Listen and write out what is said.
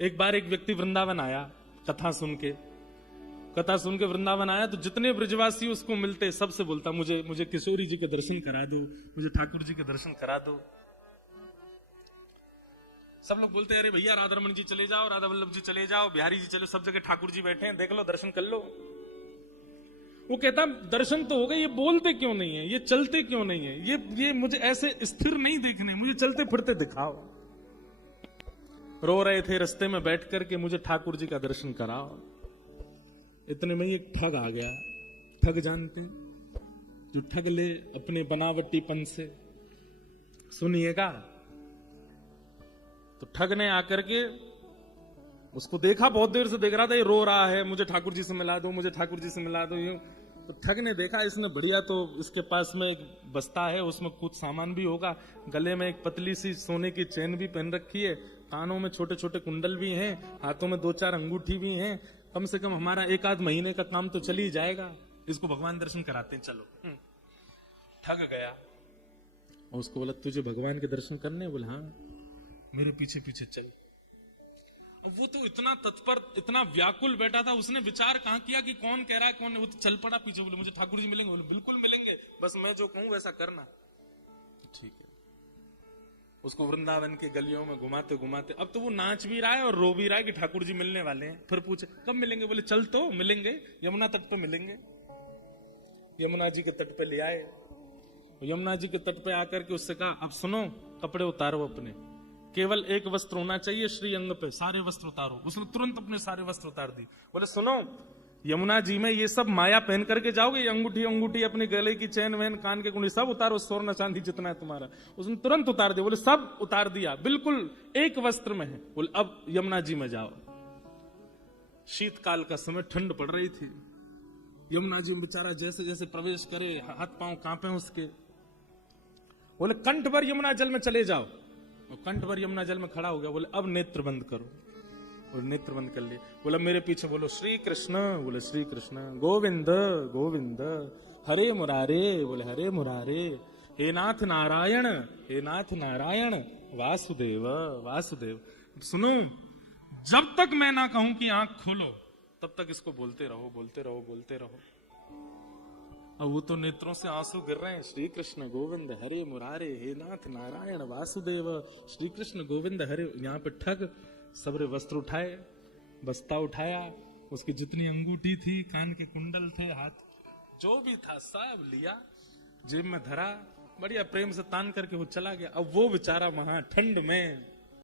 एक बार एक व्यक्ति वृंदावन आया, कथा सुन के वृंदावन आया, तो जितने ब्रजवासी उसको मिलते सबसे बोलता, मुझे किशोरी जी के दर्शन करा दो, मुझे ठाकुर जी के दर्शन करा दो। सब लोग बोलते, अरे भैया राधा रमन जी चले जाओ, राधा वल्लभ जी चले जाओ, बिहारी जी चले, सब जगह ठाकुर जी बैठे हैं, देख लो, दर्शन कर लो। वो कहता, दर्शन तो हो गए, ये बोलते क्यों नहीं है, ये चलते क्यों नहीं है, ये मुझे ऐसे स्थिर नहीं देखने, मुझे चलते फिरते दिखाओ। रो रहे थे रास्ते में बैठ करके, मुझे ठाकुर जी का दर्शन कराओ। इतने में एक ठग आ गया। ठग जानते हैं, जो ठग ले अपने बनावटीपन से, सुनिएगा। तो ठग ने आकर के उसको देखा, बहुत देर से देख रहा था, ये रो रहा है, मुझे ठाकुर जी से मिला दो, मुझे ठाकुर जी से मिला दो। यूं तो ठग ने देखा, इसने बढ़िया, तो इसके पास में एक बस्ता है, उसमें कुछ सामान भी होगा, गले में एक पतली सी सोने की चेन भी पहन रखी है, कानों में छोटे छोटे कुंडल भी हैं, हाथों में 2-4 अंगूठी भी हैं, कम से कम हमारा 1-आध महीने का काम तो चल ही जाएगा, इसको भगवान दर्शन कराते हैं, चलो। ठग गया और उसको बोला, तुझे भगवान के दर्शन करने? बोला हाँ, मेरे पीछे पीछे चल। वो तो इतना तत्पर, इतना व्याकुल बैठा था, उसने विचार कहां किया कि कौन कह रहा है कौन है, वो तो चल पड़ा पीछे। बोले मुझे ठाकुर जी मिलेंगे? बोले बिल्कुल मिलेंगे, बस मैं जो कहूं वैसा करना। ठीक है। उसको वृंदावन की गलियों में घुमाते घुमाते, अब तो वो नाच भी रहा है और रो भी रहा है कि ठाकुर जी मिलने वाले हैं। फिर पूछे कब मिलेंगे? बोले चल तो मिलेंगे, यमुना तट पे मिलेंगे। यमुना जी के तट पे ले आए। यमुना जी के तट पे आकर के उससे कहा, अब सुनो, कपड़े उतारो अपने, केवल एक वस्त्र होना चाहिए श्री अंग पे, सारे वस्त्र उतारो। उसने तुरंत अपने सारे वस्त्र उतार दी। बोले सुनो, यमुना जी में ये सब माया पहन करके जाओगे, ये अंगूठी अपने गले की चैन वैन, कान के कुंडली सब उतारो, सोना चांदी जितना है तुम्हारा। उसने तुरंत उतार दिया। बोले सब उतार दिया, बिल्कुल एक वस्त्र में है। बोले अब यमुना जी में जाओ। शीतकाल का समय, ठंड पड़ रही थी। यमुना जी में बेचारा जैसे जैसे प्रवेश करे, हाथ पांव कांपे उसके। बोले कंठ भर यमुना जल में चले जाओ। और कंठ भर यमुना जल में खड़ा हो गया। बोले अब नेत्र बंद करो। और नेत्र बंद कर लिए। बोला मेरे पीछे बोलो श्री कृष्ण। बोले श्री कृष्ण। गोविंद गोविंद हरे मुरारे। बोले हरे मुरारे। हे नाथ नारायण, हे नाथ नारायण, वासुदेव वासुदेव। सुनो, जब तक मैं ना कहूं कि आंख खोलो, तब तक इसको बोलते रहो, बोलते रहो, बोलते रहो। अब वो तो नेत्रों से आंसू गिर रहे हैं। श्री कृष्ण गोविंद हरे मुरारे, हे नाथ नारायण वासुदेव, श्री कृष्ण गोविंद हरे। यहाँ पे ठग सबरे वस्त्र उठाए, बस्ता उठाया, उसकी जितनी अंगूठी थी, कान के कुंडल थे, हाथ जो भी था सब लिया, जेब में धरा, बढ़िया प्रेम से तान करके वो चला गया। अब वो बेचारा वहां ठंड में